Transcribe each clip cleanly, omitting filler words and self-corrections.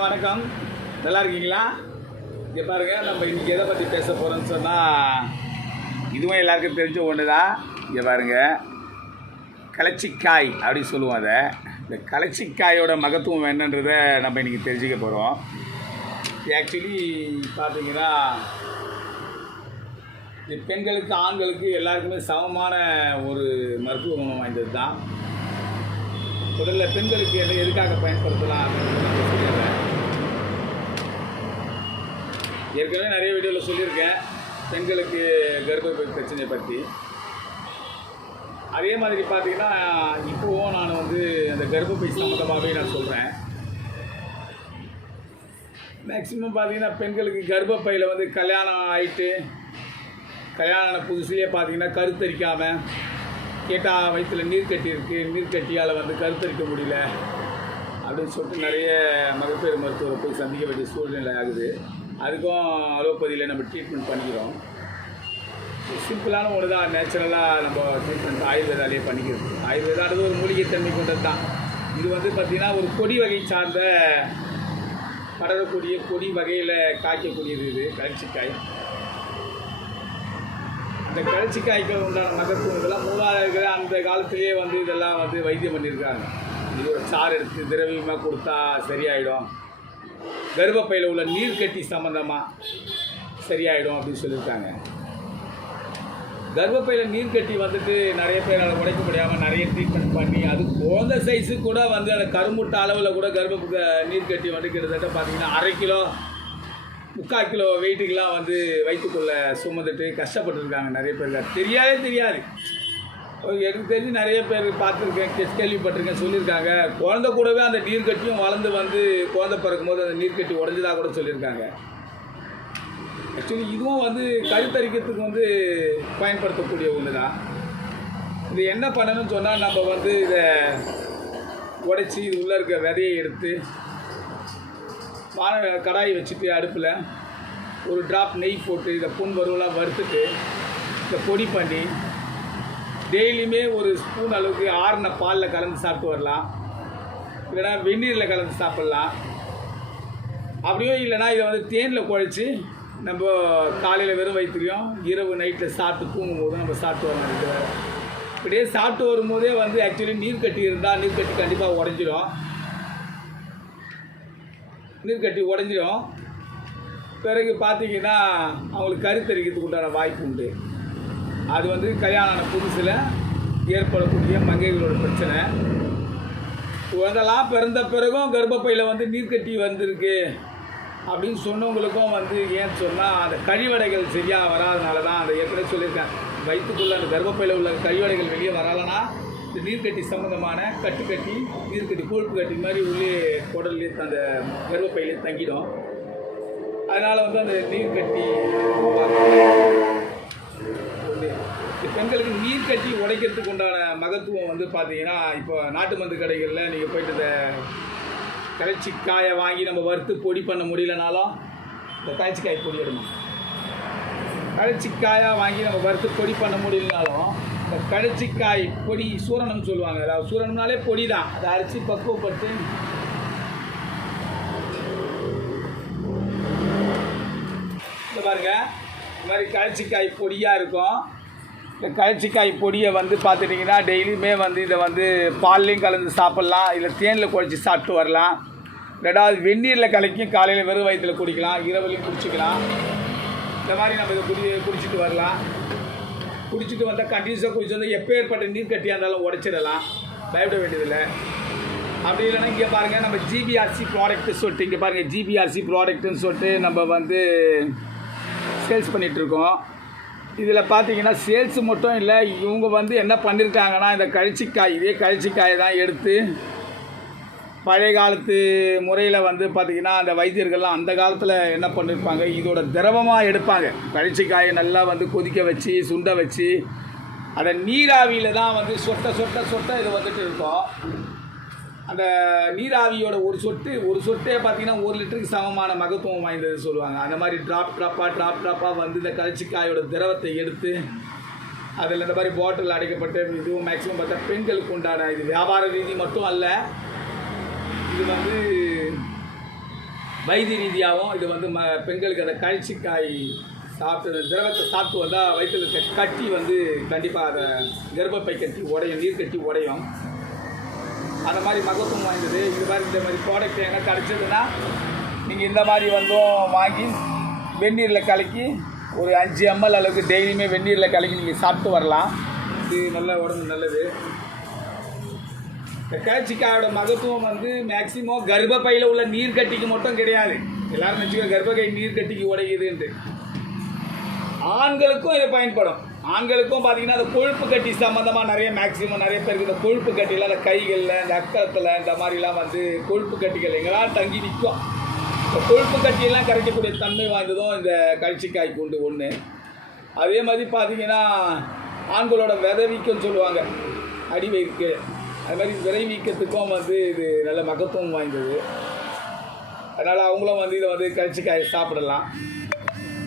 வணக்கம், நல்லா இருக்கீங்களா? இங்கே பாருங்கள், நம்ம இன்றைக்கி எதை பற்றி பேச போகிறோன்னு சொன்னால் இதுவும் எல்லாருக்கும் தெரிஞ்ச ஒன்று தான். இங்கே பாருங்கள், களைச்சிக்காய் அப்படின்னு சொல்லுவோம். அதை இந்த களைச்சிக்காயோட மகத்துவம் என்னன்றதை நம்ம இன்றைக்கி தெரிஞ்சுக்க போகிறோம். ஆக்சுவலி பார்த்தீங்கன்னா இது பெண்களுக்கு ஆண்களுக்கு எல்லாருக்குமே சமமான ஒரு மருத்துவ குணம் வாய்ந்தது தான். முதல்ல பெண்களுக்கு எதுக்காக பயன்படுத்தலாம் அப்படின்னு நான் சொல்லிடுறேன். ஏற்கனவே நிறைய வீடியோவில் சொல்லியிருக்கேன் பெண்களுக்கு கர்ப்பப்பை பிரச்சனையை பற்றி. அதே மாதிரி பார்த்தீங்கன்னா இப்போவும் நான் அந்த கர்ப்பப்பை சம்மந்தமாகவே நான் சொல்கிறேன். மேக்ஸிமம் பார்த்தீங்கன்னா பெண்களுக்கு கர்ப்பப்பையில் கல்யாணம் ஆகிட்டு கல்யாண புதுசுலேயே பார்த்தீங்கன்னா கருத்தரிக்காமல் கேட்டால் வயிற்றில் நீர் கட்டி இருக்குது, நீர் கட்டியால் கருத்தரிக்க முடியல அப்படின்னு சொல்லிட்டு நிறைய மகப்பேறு மருத்துவரை போய் சந்திக்க வேண்டிய சூழ்நிலை ஆகுது. அதுக்கும் அலோபதியில் நம்ம ட்ரீட்மெண்ட் பண்ணிக்கிறோம். சிம்பிளான ஒன்று தான், நேச்சுரலாக நம்ம ட்ரீட்மெண்ட் ஆயுர்வேதாலேயே பண்ணிக்கிறது. ஆயுர்வேதானது ஒரு மூலிகை தன்மை கொண்டது தான். இது பார்த்திங்கன்னா ஒரு கொடி வகை சார்ந்த படரக்கூடிய கொடி வகையில் காய்க்கக்கூடியது. இது களைச்சிக்காய். அந்த களைச்சிக்காய்க்கு உண்டான மகத்துவம் இதெல்லாம் மூலாதார அந்த காலத்திலேயே இதெல்லாம் வைத்தியம் பண்ணியிருக்காங்க. இது ஒரு சாறு எடுத்து திரவியமாக கொடுத்தா சரியாயிடும், கர்ப்பப்பையில் உள்ள நீர்க்கட்டி சம்மந்தமாக சரியாயிடும் அப்படின்னு சொல்லியிருக்காங்க. கர்ப்பப்பையில் நீர்க்கட்டி நிறைய பேர் அதை உடைக்க முடியாமல் நிறைய ட்ரீட்மெண்ட் பண்ணி அது குழந்தை சைஸு கூட அந்த கருமுட்டை அளவில் கூட கர்ப்ப நீர்க்கட்டி கிட்டத்தட்ட பார்த்திங்கன்னா 1/2 கிலோ 3/4 கிலோ வெயிட்டுக்கெலாம் வயிற்றுக்குள்ளே சுமந்துட்டு கஷ்டப்பட்டுருக்காங்க நிறைய பேர். தெரியாது. எனக்கு தெரிஞ்சு நிறைய பேர் பார்த்துருக்கேன், கேள்விப்பட்டிருக்கேன், சொல்லியிருக்காங்க. குழந்தை கூடவே அந்த நீர்க்கட்டியும் வளர்ந்து குழந்தை பிறக்கும் போது அந்த நீர்க்கட்டி உடஞ்சதாக கூட சொல்லியிருக்காங்க. ஆக்சுவலி இதுவும் கருத்தரிக்கிறதுக்கு பயன்படுத்தக்கூடிய ஒன்று தான். இது என்ன பண்ணணும்னு சொன்னால் நம்ம இதை உடைச்சி இது உள்ளே இருக்க விதையை எடுத்து கடாயை வச்சுட்டு அடுப்பில் ஒரு ட்ராப் நெய் போட்டு இதை புன்வருவலாக வறுத்துட்டு இதை பொடி பண்ணி டெய்லியுமே ஒரு ஸ்பூன் அளவுக்கு ஆறின பாலில் கலந்து சாப்பிட்டு வரலாம். இல்லைனா வெந்நீரில் கலந்து சாப்பிட்லாம். அப்படியும் இல்லைனா இதை தேனில் குழச்சி நம்ம காலையில் வெறும் வயிற்றுலையும் இரவு நைட்டில் சாப்பிட்டு தூங்கும்போது நம்ம சாப்பிட்டு வரலாம். இப்படியே சாப்பிட்டு வரும்போதே ஆக்சுவலி நீர்க்கட்டி இருந்தால் நீர்க்கட்டி கண்டிப்பாக உடஞ்சிடும். நீர்க்கட்டி உடஞ்சிடும். பிறகு பார்த்திங்கன்னா அவங்களுக்கு கருத்தரிக்கிறதுக்கு உண்டான வாய்ப்பு உண்டு. அது கல்யாணம் ஆன புதுசில் ஏற்படக்கூடிய மங்கைகளோட பிரச்சனை. அதெல்லாம் பிறந்த பிறகும் கர்ப்பப்பையில் நீர்க்கட்டி வந்திருக்கு அப்படின்னு சொன்னவங்களுக்கும் ஏன்னு சொன்னால் அந்த கழிவடைகள் சரியாக வராதனால தான். அதை ஏற்கனவே சொல்லியிருக்கேன், வயிற்றுக்குள்ளே அந்த கர்ப்பப்பையில் உள்ள கழிவடைகள் வெளியே வரலைன்னா இந்த நீர்க்கட்டி சம்மந்தமான கட்டுக்கட்டி நீர்க்கட்டி கொழுப்பு கட்டி மாதிரி உள்ளே குடல்லே அந்த கர்ப்பப்பையிலே தங்கிடும். அதனால் அந்த நீர்க்கட்டி பெண்களுக்கு நீர்க்கட்டி உடைக்கிறதுக்கு உண்டான மகத்துவம் பார்த்தீங்கன்னா இப்போ நாட்டு மருந்து கடைகளில் நீங்கள் போய்ட்டு இந்த களைச்சிக்காயை வாங்கி நம்ம வறுத்து பொடி பண்ண முடியலனாலும் இந்த களைச்சிக்காய் பொடி எடுக்கணும். களைச்சிக்காயாக வாங்கி நம்ம வறுத்து பொடி பண்ண முடியலனாலும் இந்த களைச்சிக்காய் பொடி சூரணம்னு சொல்லுவாங்க. அதாவது சூரணம்னாலே பொடி தான். அதை அரைச்சி பக்குவப்பட்டு இந்த பாருங்கள், இந்த மாதிரி களைச்சிக்காய் பொடியாக இருக்கும். இந்த களைச்சிக்காய் பொடியை பார்த்துட்டிங்கன்னா டெய்லியுமே இதை பால்லையும் கலந்து சாப்பிட்லாம், இல்லை தேனில் குழச்சி சாப்பிட்டு வரலாம். ரெண்டாவது வெந்நீரில் கலக்கியும் காலையில் வெறும் வயிற்றில் குடிக்கலாம், இரவுலையும் குடிச்சிக்கலாம். இந்த மாதிரி நம்ம இதை குடிச்சிட்டு வரலாம். குடிச்சிட்டு வந்தால் கண்டினியூஸாக குடிச்சு எப்போ ஏற்பட்ட நீர் கட்டியாக இருந்தாலும் உடைச்சிடலாம், பயப்பட வேண்டியதில்லை. அப்படி இல்லைன்னா இங்கே பாருங்கள், நம்ம ஜிபிஆர்சி ப்ராடக்ட்டு சொல்லிட்டு இங்கே பாருங்கள், ஜிபிஆர்சி ப்ராடக்ட்டுன்னு சொல்லிட்டு நம்ம சேல்ஸ் பண்ணிகிட்ருக்கோம். இதில் பார்த்தீங்கன்னா சேல்ஸு மட்டும் இல்லை, இவங்க என்ன பண்ணியிருக்காங்கன்னா இந்த களைச்சிக்காய் இதே களைச்சிக்காயை தான் எடுத்து பழைய காலத்து முறையில் பார்த்திங்கன்னா அந்த வைத்தியர்கள்லாம் அந்த காலத்தில் என்ன பண்ணியிருப்பாங்க, இதோட திரவமாக எடுப்பாங்க. களைச்சிக்காயை நல்லா கொதிக்க வச்சு சுண்ட வச்சு அதை நீராவியில் தான் சொட்ட சொட்ட சொட்ட இது இருக்கும். அந்த நீராவியோட ஒரு சொட்டே பார்த்திங்கன்னா 1 லிட்டருக்கு சமமான மகத்துவம் வாய்ந்தது சொல்லுவாங்க. அந்த மாதிரி ட்ராப்பாக இந்த களைச்சிக்காயோட திரவத்தை எடுத்து அதில் இந்த மாதிரி பாட்டில் அடைக்கப்பட்டு இதுவும் மேக்ஸிமம் பார்த்தா பெண்களுக்கு உண்டான இது வியாபார ரீதி மட்டும் அல்ல, இது வைத்திய ரீதியாகவும் இது வந்து பெண்களுக்கு அந்த கழிச்சிக்காய் சாப்பிட்டு திரவத்தை சாப்பிட்டு வந்தால் வயிற்றில் இருக்க கட்டி வந்து கண்டிப்பாக அதை கர்ப்பப்பை கட்டி உடையும், நீர் கட்டி உடையும். அந்த மாதிரி மகத்துவம் வாய்ந்தது. இது மாதிரி இந்த மாதிரி ப்ராடக்ட் எங்கே கிடச்சதுன்னா நீங்கள் இந்த மாதிரி வந்தும் வாங்கி வெந்நீரில் கலக்கி ஒரு 5 ml அளவுக்கு டெய்லியுமே வெந்நீரில் கலக்கி நீங்கள் சாப்பிட்டு வரலாம். இது நல்ல உடம்பு நல்லது. இந்த கழிச்சிக்காயோட மகத்துவம் வந்து மேக்சிமம் கர்ப்பப்பையில் உள்ள நீர்க்கட்டிக்கு மட்டும் கிடையாது. எல்லோரும் நினச்சிக்கோ கர்ப்பப்பை நீர்க்கட்டிக்கு உடையுதுன்ட்டு. ஆண்களுக்கும் இது பயன்படும். ஆண்களுக்கும் பார்த்தீங்கன்னா அந்த கொழுப்பு கட்டி சம்மந்தமாக மேக்சிமம் நிறைய பேருக்கு இந்த கொழுப்பு கட்டியில் அந்த கைகளில் இந்த அக்கத்தில் இந்த மாதிரிலாம் வந்து கொழுப்பு கட்டிகள் எங்களால் தங்கி நிற்கும். இந்த கொழுப்பு கட்டியெல்லாம் கரைக்கக்கூடிய தன்மை வாய்ந்ததும் இந்த கழிச்சிக்காய்க்கு உண்டு ஒன்று. அதே மாதிரி பார்த்தீங்கன்னா ஆண்களோட விதை வீக்கம்னு சொல்லுவாங்க, அடி வயிற்கு. அது மாதிரி விரை வீக்கத்துக்கும் வந்து இது நல்ல மகத்துவம் வாய்ந்தது. அதனால் அவங்களும் வந்து இதை வந்து கழிச்சிக்காயை சாப்பிடலாம்.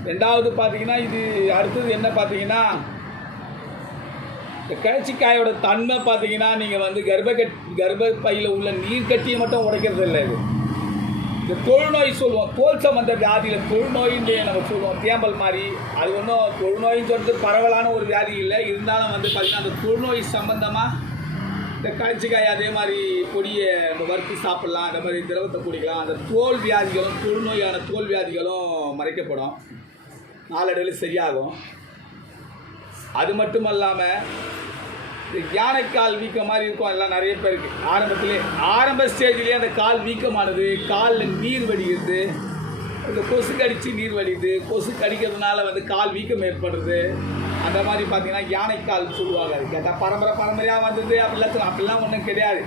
ரெண்டாவது பார்த்தீங்கன்னா இது அடுத்தது என்ன பார்த்தீங்கன்னா இந்த கழிச்சிக்காயோட தன்மை பார்த்தீங்கன்னா நீங்கள் வந்து கர்ப்பப்பையில் உள்ள நீர்க்கட்டியை மட்டும் உடைக்கிறது இல்லை. இது இந்த தொழுநோய் சொல்லுவோம், தோல் சம்பந்த வியாதியில் தொழுநோயின்னு நம்ம சொல்லுவோம், தேம்பல் மாதிரி. அது ஒன்றும் தொழுநோயின்னு சொல்லிட்டு பரவலான ஒரு வியாதி இல்லை. இருந்தாலும் வந்து பார்த்திங்கன்னா அந்த தொழுநோய் சம்பந்தமாக இந்த கழிச்சிக்காய் அதே மாதிரி பொடியை நம்ம வறுத்து சாப்பிட்லாம். அந்த மாதிரி திரவத்தை குடிக்கலாம். அந்த தோல் வியாதிகளும் தொழுநோயான தோல் வியாதிகளும் மறைக்கப்படும், நாளடைவில் சரியாகும். அது மட்டும் இல்லாமல் இந்த யானைக்கால் வீக்கம் மாதிரி இருக்கும் எல்லாம் நிறைய பேருக்கு. ஆரம்ப ஸ்டேஜ்லேயே அந்த கால் வீக்கமானது, காலில் நீர் வடிகிறது, இந்த கொசு கடித்து நீர் வடிது, கொசு கடிக்கிறதுனால வந்து கால் வீக்கம் ஏற்படுறது. அந்த மாதிரி பார்த்தீங்கன்னா யானைக்கால் சொல்லுவாங்க. அது கேட்டால் பரம்பரையாக வந்தது அப்படிலாம் ஒன்றும் கிடையாது.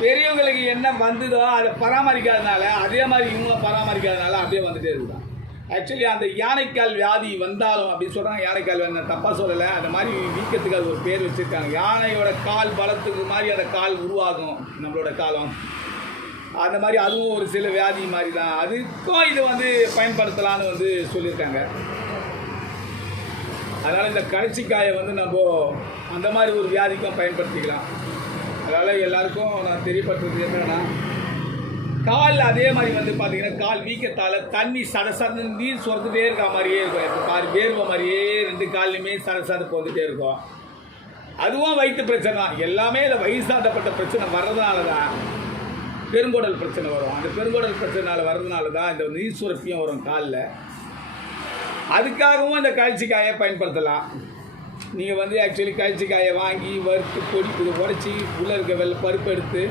பெரியவங்களுக்கு என்ன வந்ததோ அதை பராமரிக்காதனால அதே மாதிரி இவங்களும் பராமரிக்காதனால அப்படியே வந்துகிட்டே இருக்குதான். ஆக்சுவலி அந்த யானைக்கால் வியாதி வந்தாலும் அப்படின்னு சொல்கிறாங்க. யானைக்கால் வேணும், நான் தப்பாக சொல்லலை. அந்த மாதிரி வீக்கத்துக்கு அது ஒரு பேர் வச்சுருக்காங்க. யானையோட கால் பலத்துக்கு மாதிரி அந்த கால் உருவாகும் நம்மளோட காலம். அந்த மாதிரி அதுவும் ஒரு சில வியாதி மாதிரி தான். அதுக்கும் இது வந்து பயன்படுத்தலான்னு வந்து சொல்லியிருக்காங்க. அதனால் இந்த கழிச்சிக்காயை வந்து நம்ம அந்த மாதிரி ஒரு வியாதிக்கும் பயன்படுத்திக்கலாம். அதனால் எல்லாருக்கும் நான் தெரியப்படுத்துறது என்னென்னா கால் அதே மாதிரி வந்து பார்த்திங்கன்னா கால் வீக்கத்தால் தண்ணி சடசடன்னு நீர் சுரந்துகிட்டே இருக்க மாதிரியே இருக்கும். இப்போ பாரு வேர்வை மாதிரியே 2 கால்லையுமே சடசடப்பு வந்துகிட்டே இருக்கும். அதுவும் வயிற்று பிரச்சனை தான். எல்லாமே இந்த வயசாண்டப்பட்ட பிரச்சனை வர்றதுனால தான் பெருங்குடல் பிரச்சனை வரும். அந்த பெருங்குடல் பிரச்சனைனால வர்றதுனால தான் இந்த நீர் சுரப்பியும் வரும் காலில். அதுக்காகவும் இந்த கழிச்சிக்காயை பயன்படுத்தலாம். நீங்கள் வந்து ஆக்சுவலி கழிச்சிக்காயை வாங்கி வறுத்து பொடி உடச்சி உள்ளே இருக்க பருப்பு எடுத்து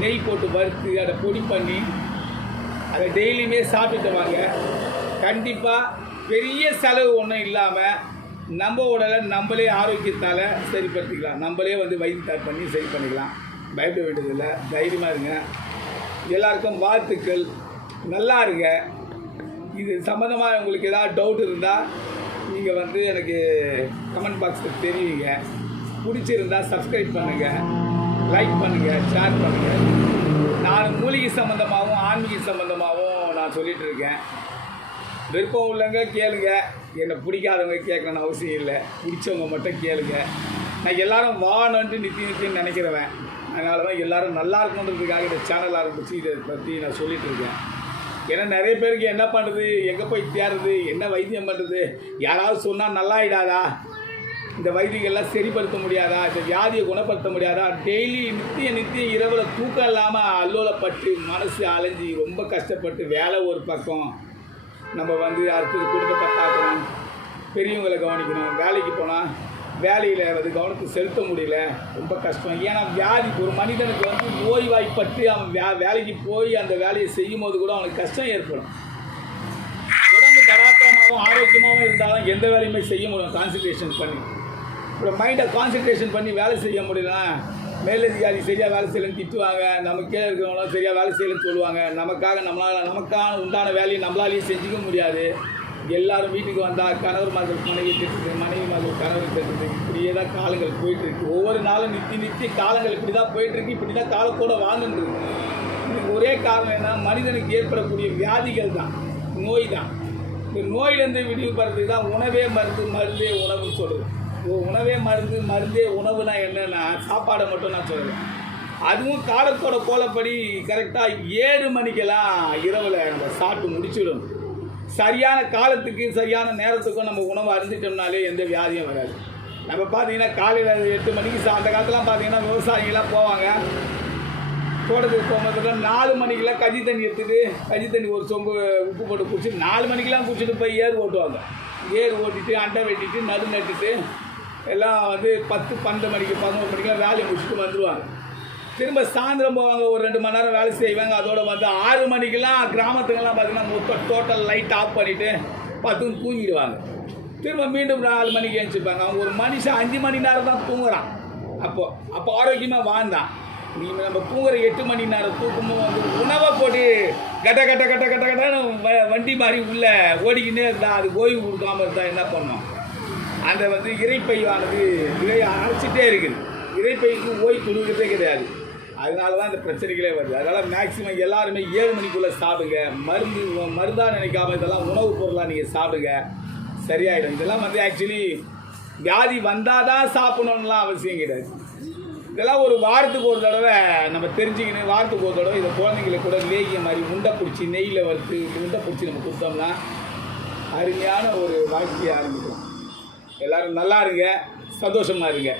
நெய் போட்டு வறுத்து அதை பொடி பண்ணி அதை டெய்லியுமே சாப்பிட்டு வாங்க. கண்டிப்பாக பெரிய செலவு ஒன்றும் இல்லாமல் நம்ம உடலை நம்மளே ஆரோக்கியத்தால் சரிப்படுத்திக்கலாம். நம்மளே வந்து வைத்தியம் பண்ணி சரி பண்ணிக்கலாம். பயப்பட வேண்டியதில்லை, தைரியமாக இருங்க. எல்லாருக்கும் வாழ்த்துக்கள். நல்லா இருங்க. இது சம்மந்தமாக உங்களுக்கு ஏதாவது டவுட் இருந்தால் நீங்கள் வந்து எனக்கு கமெண்ட் பாக்ஸில் தெரிவிங்க. பிடிச்சிருந்தால் சப்ஸ்கிரைப் பண்ணுங்கள், லைக் பண்ணுங்கள், ஷேர் பண்ணுங்கள். நான் மூலிகை சம்மந்தமாகவும் ஆன்மீக சம்மந்தமாகவும் நான் சொல்லிகிட்டு இருக்கேன். விருப்பம் உள்ளவங்க கேளுங்க, என்னை பிடிக்காதவங்க கேட்கணுன்னு அவசியம் இல்லை. பிடிச்சவங்க மட்டும் கேளுங்க. நான் எல்லோரும் வாழணுன்ட்டு நித்தியம் நினைக்கிறவன். அதனால தான் எல்லோரும் நல்லா இருக்கணுன்றதுக்காக இந்த சேனல் ஆரம்பித்து இதை பற்றி நான் சொல்லிகிட்டு இருக்கேன். ஏன்னா நிறைய பேருக்கு என்ன பண்ணுறது, எங்கே போய் தேடுறது, என்ன வைத்தியம் பண்ணுறது, யாராவது சொன்னால் நல்லாயிடாதா, இந்த வைத்தியங்கள்லாம் சரிப்படுத்த முடியாதா, இந்த வியாதியை குணப்படுத்த முடியாதா, டெய்லி நித்தியம் இரவில் தூக்கம் இல்லாமல் அல்லோலப்பட்டு மனசு அலைஞ்சி ரொம்ப கஷ்டப்பட்டு வேலை ஒரு பக்கம், நம்ம வந்து அடுத்தது குடும்பத்தை பார்க்கணும், பெரியவங்களை கவனிக்கணும், வேலைக்கு போனால் வேலையில் வந்து கவனத்தை செலுத்த முடியல, ரொம்ப கஷ்டம். ஏன்னா வியாதி ஒரு மனிதனுக்கு வந்து நோய்வாய்ப்பட்டு அவன் வேலைக்கு போய் அந்த வேலையை செய்யும் போது கூட அவனுக்கு கஷ்டம் ஏற்படும். உடம்பு தடாத்தமாகவும் ஆரோக்கியமாகவும் இருந்தாலும் எந்த வேலையுமே செய்ய முடியும் கான்சன்ட்ரேஷன் பண்ணி. இப்போ மைண்டை கான்சன்ட்ரேஷன் பண்ணி வேலை செய்ய முடியலன்னா மேலதிகாரி சரியாக வேலை செய்யலன்னு திட்டுவாங்க, நமக்கே இருக்கிறவங்களாம் சரியாக வேலை செய்யலன்னு சொல்லுவாங்க. நமக்கான உண்டான வேலையை நம்மளாலேயும் செஞ்சுக்க முடியாது. எல்லோரும் வீட்டுக்கு வந்தால் கணவர்மார்கள் மனைவி திட்டுது, மனைவிமார்கள் கணவர் திட்டுது. இப்படியே தான் காலங்கள் போயிட்டுருக்கு. ஒவ்வொரு நாளும் நித்திய காலங்கள் இப்படி தான் போயிட்டுருக்கு. இப்படி தான் காலத்தோடு வாழ்ந்துருக்கு. இதுக்கு ஒரே காரணம் என்ன, மனிதனுக்கு ஏற்படக்கூடிய வியாதிகள் தான், நோய் தான். இந்த நோயிலேருந்து விடுபடுறதுக்கு தான் உணவே மருந்து, மருந்தே உணவுன்னு சொல்லுது. உணவே மருந்து, மருந்தே உணவுனா என்னென்னா சாப்பாடை மட்டும் நான் சொல்லுவேன். அதுவும் காலத்தோட கோலப்படி கரெக்டாக 7 மணிக்கெல்லாம் இரவில் நம்ம சாப்பிட்டு முடிச்சிடணும். சரியான காலத்துக்கு சரியான நேரத்துக்கும் நம்ம உணவை அருந்திட்டோம்னாலே எந்த வியாதியும் வராது. நம்ம பார்த்தீங்கன்னா காலையில் 8 மணிக்கு அந்த காலத்துலாம் பார்த்தீங்கன்னா விவசாயிகளாம் போவாங்க. தோட்டத்துக்கு போகும்போது 4 மணிக்கெல்லாம் கஞ்சி தண்ணி எடுத்துகிட்டு கஞ்சி தண்ணி ஒரு சொம்பு உப்பு போட்டு குடிச்சிட்டு 4 மணிக்கெல்லாம் குடிச்சிட்டு போய் ஏர் ஓட்டுவாங்க. ஏர் ஓட்டிட்டு அண்டை வெட்டிட்டு நடு நட்டுட்டு எல்லாம் வந்து 10, 12 மணிக்கு 11 மணிக்கெல்லாம் வேலையை முடிச்சுட்டு வந்துடுவாங்க. திரும்ப சாயந்தரம் போவாங்க, ஒரு 2 மணி நேரம் வேலை செய்வாங்க. அதோட வந்து 6 மணிக்கெல்லாம் கிராமத்துக்கெல்லாம் பார்த்தீங்கன்னா மொத்தம் டோட்டல் லைட் ஆஃப் பண்ணிவிட்டு 10 தூங்கிடுவாங்க. திரும்ப மீண்டும் 4 மணிக்கு எழுந்திருப்பாங்க. அவங்க ஒரு மனுஷன் 5 மணி நேரம் தான் தூங்குறான். அப்போ ஆரோக்கியமாக வாழ்ந்தான். நீங்கள் நம்ம தூங்குற 8 மணி நேரம் தூக்கமும் வந்து உணவை போட்டு கட்ட கட்ட கட்ட கட்ட கட்டன்னு வண்டி மாதிரி உள்ளே ஓடிக்கிட்டே இருந்தால் அது ஓய்வு கொடுக்காமல் இருந்தால் என்ன பண்ணோம்? அந்த வந்து இறைப்பையானது இறையை அரைச்சிட்டே இருக்குது. இறைப்பைக்கு ஓய்வு கொடுக்குறதே கிடையாது. அதனால தான் இந்த பிரச்சனைகளே வருது. அதனால் மேக்ஸிமம் எல்லாருமே 7 மணிக்குள்ளே சாப்பிடுங்க. மருந்தாக நினைக்காம இதெல்லாம் உணவுப் பொருளாக நீங்கள் சாப்பிடுங்க, சரியாயிடும். இதெல்லாம் வந்து ஆக்சுவலி வியாதி வந்தால் தான் சாப்பிடணுன்னுலாம் அவசியம் கிடையாது. இதெல்லாம் ஒரு வாரத்துக்கு ஒரு தடவை நம்ம தெரிஞ்சுக்கணும். வாரத்துக்கு ஒரு தடவை இதை குழந்தைங்களுக்கு கூட லேகியம் மாதிரி உண்டை பிடிச்சி நெய்யில் வறுத்து உண்டை பிடிச்சி நம்ம கொடுத்தோம்னா அருமையான ஒரு வாழ்க்கையை ஆரம்பிக்கும். எல்லோரும் நல்லா இருங்க, சந்தோஷமாக இருங்க.